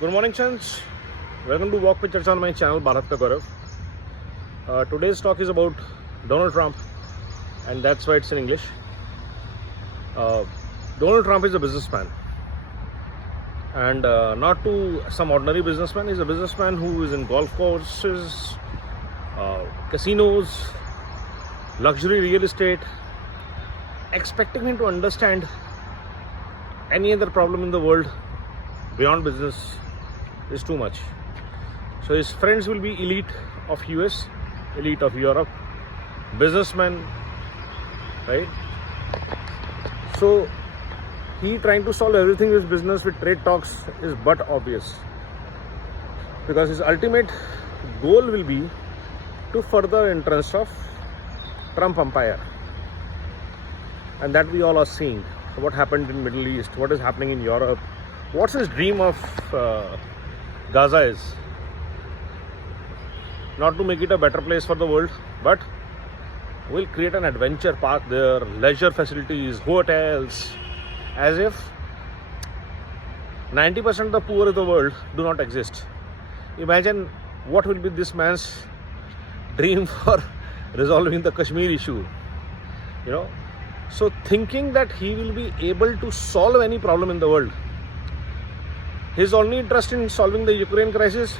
Good morning, friends. Welcome to Walk with Charcha on my channel, Bharat Ka Gaurav. Today's talk is about Donald Trump, and that's why it's in English. Donald Trump is a businessman, and not to some ordinary businessman. He's a businessman who is in golf courses, casinos, luxury real estate. Expecting him to understand any other problem in the world beyond business is too much. So his friends will be elite of US, elite of Europe, businessmen, right? So he trying to solve everything with business with trade talks is but obvious, because his ultimate goal will be to further interest of Trump empire, and that we all are seeing. What happened in Middle East, what is happening in Europe, what's his dream of Gaza is not to make it a better place for the world, but we'll create an adventure park there, leisure facilities, hotels, as if 90% of the poor of the world do not exist. Imagine what will be this man's dream for resolving the Kashmir issue, you know. So thinking that he will be able to solve any problem in the world, his only interest in solving the Ukraine crisis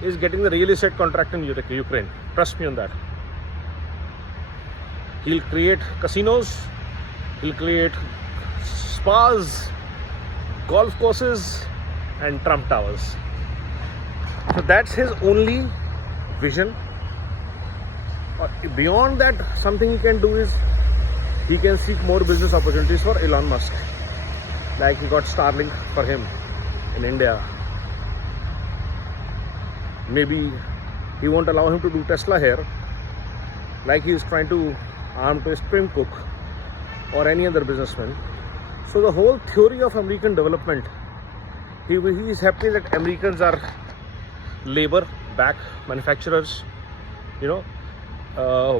is getting the real estate contract in Ukraine. Trust me on that. He'll create casinos, he'll create spas, golf courses, and Trump towers. So that's his only vision. Beyond that, something he can do is he can seek more business opportunities for Elon Musk, like he got Starlink for him in India. Maybe he won't allow him to do Tesla here, like he is trying to arm to Tim Cook or any other businessman. So the whole theory of American development, he is happy that Americans are labor back manufacturers, you know.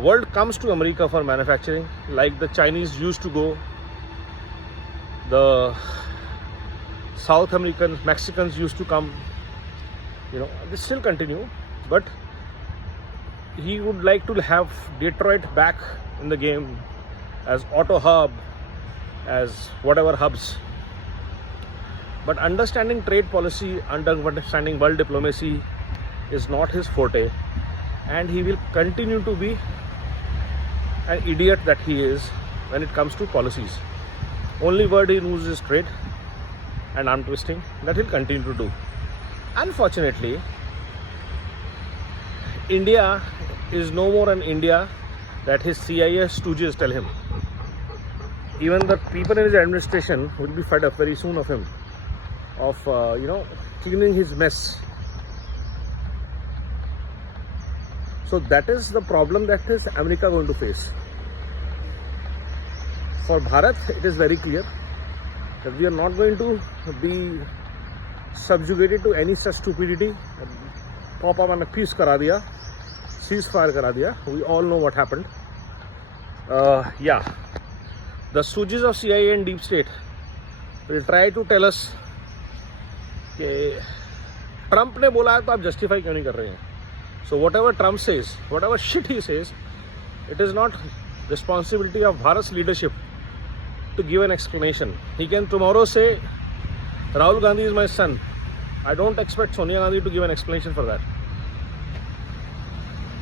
World comes to America for manufacturing, like the Chinese used to go, the South Americans, Mexicans used to come, you know. They still continue, but he would like to have Detroit back in the game as auto hub, as whatever hubs. But understanding trade policy, understanding world diplomacy is not his forte, and he will continue to be an idiot that he is when it comes to policies. Only word he knows is trade and arm twisting, that he'll continue to do. Unfortunately, India is no more an India that his CIA stooges tell him. Even the people in his administration will be fed up very soon of him, of cleaning his mess. So that is the problem that is America going to face. For Bharat, it is very clear that we are not going to be subjugated to any such stupidity. Papa मैंने peace करा दिया, ceasefire करा दिया. We all know what happened. The stooges of CIA and deep state will try to tell us कि Trump ने बोला है तो आप justify क्यों नहीं कर रहे हैं. So whatever Trump says, whatever shit he says, it is not responsibility of Bharat's leadership to give an explanation. He can tomorrow say, Rahul Gandhi is my son. I don't expect Sonia Gandhi to give an explanation for that.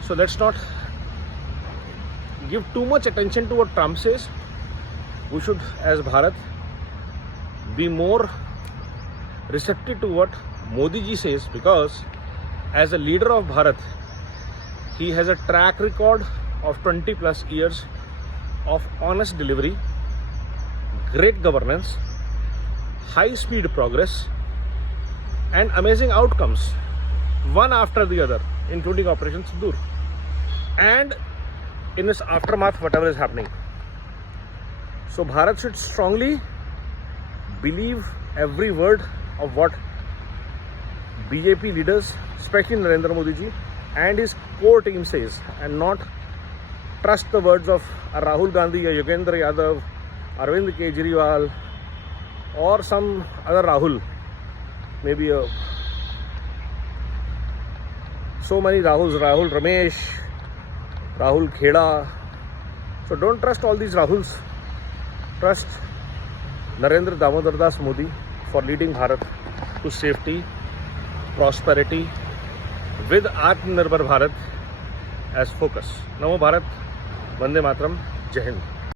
So let's not give too much attention to what Trump says. We should, as Bharat, be more receptive to what Modi ji says, because as a leader of Bharat, he has a track record of 20 plus years of honest delivery, great governance, high speed progress, and amazing outcomes, one after the other, including Operation Sindoor, and in its aftermath, whatever is happening. So Bharat should strongly believe every word of what BJP leaders, especially Narendra Modi ji and his core team says, and not trust the words of Rahul Gandhi, Yogendra Yadav, Arvind Kejriwal, or some other Rahul maybe so many Rahul Ramesh, Rahul Kheda. So don't trust all these Rahuls. Trust Narendra Damodar Das Modi for leading Bharat to safety, prosperity with Atmanirbhar Bharat as focus. Namo Bharat, Vande Mataram, Jai Hind.